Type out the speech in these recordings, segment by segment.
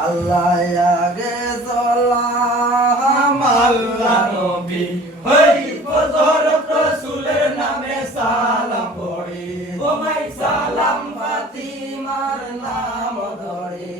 আল্লাহ আগে সালাম আল্লাহ নবী হই হযরত রাসূলের নামে সালাম পড়ি ও মাই সালাম ফাতিমার নাম ধরে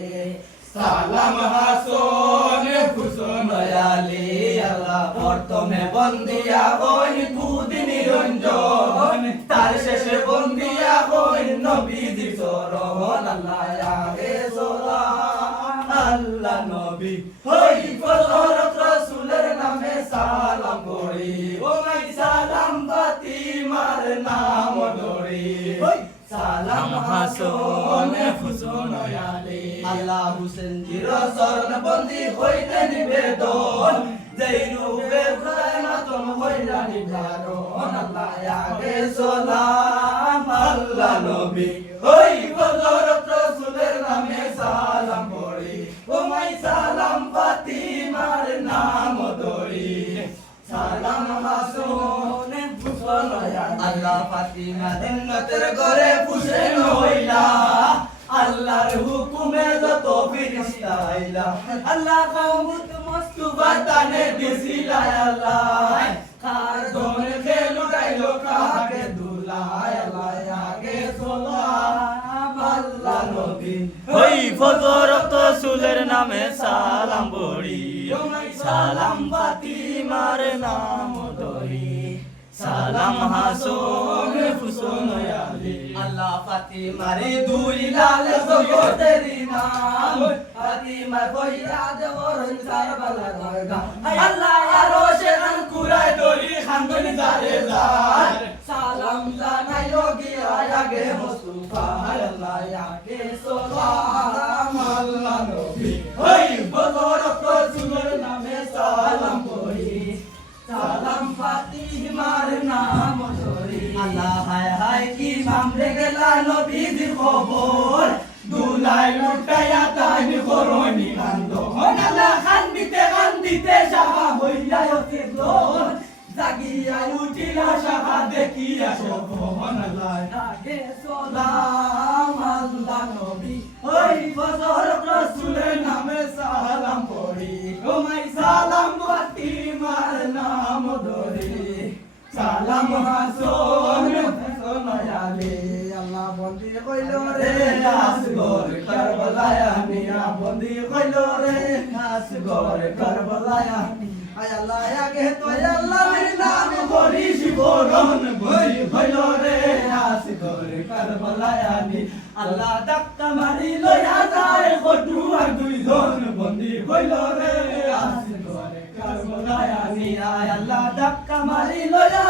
সালাম হাসন হুসন আলী আল্লাহ প্রথমে বন্দিয়া হই খুদ নিরঞ্জন তার শেষে বন্দিয়া হই নবীজি চরণ আল্লাহ আগে সালাম আল্লাহ নবী হই হযরত রাসূলের নামে সালাম পড়ি ও মাই সালাম ফাতিমার নাম ধরে সালাম হাসন হুসন আলী আল্লাহ হুসেন জির শরণ বন্দি হইতে নিবেদন যেই রূপে খোদায় মাতম হইলা নিবারণ আল্লাহ আগে সালাম আল্লাহ নবী হই হযরত রাসূলের নামে সালাম পড়ি ও মাই সালাম ফাতিমার নাম ধরি সালাম হাসন হুসন আল্লাহ ফাতিমা জান্নাতের ঘরে ফুসেন হইলা আল্লাহর হুকুমে যত ফেরেশতা আইলা আল্লাহ কওমত মুস্তাফা তানে দিছিলা আল্লাহ কার ধনে খেল উঠাইলো কাকে দুলায় আল্লাহ আগে সালাম আল্লাহ নবী হই হযরত রাসূলের নামে সালাম পড়ি সালাম ফাতিমার নাম ধরি সালাম হাসন হুসন আলী আল্লাহ ফাতিমারে দুই লাল জগতের নাম ফাতিমা কইরা দেওরন কারবালার দরগা আল্লাহ আরশে রান কুরাই দরি খানদন জারে জার সালাম জানাইলো গিয়া আগে মুস্তাফা আল্লাহ আগে সালাম আল্লাহ নবী হই হযরত রাসূলের নামে সালাম পড়ি সালাম ফাতিমার নাম ধরি আল্লাহ হায় হায় কি মামলে গেলা নবীজির খবর দুলাই লুটাইয়া তাইনি করনি কান্দ আল্লাহ কান্দিতে সাহা হইয়া অতিদন জাগিয়া উঠিলা সাহা দেখিয়া শোভন আল্লাহ আগে সালাম আল্লাহ নবী ওই হযরত রাসূলের নামে সালাম পড়ি ও মাই সালাম ফাতিমার নাম ধরি সালাম হাসন হুসন আলী আল্লাহ বন্দি কইল রে আসগর কারবালায় আনিয়া বন্দি কইল রে আসগর কারবালায় আয় আল্লাহ আগে তো আল্লাহর নাম বলি শিবরণ বলি কইল রে আসগর কারবালায় আনি আল্লাহ ধাক্কা মারি লইয়া যায় কটুয়া দুইজন বন্দি কইল রে আসগর কারবালায় আনি আয় আল্লাহ ধাক্কা মারি লইয়া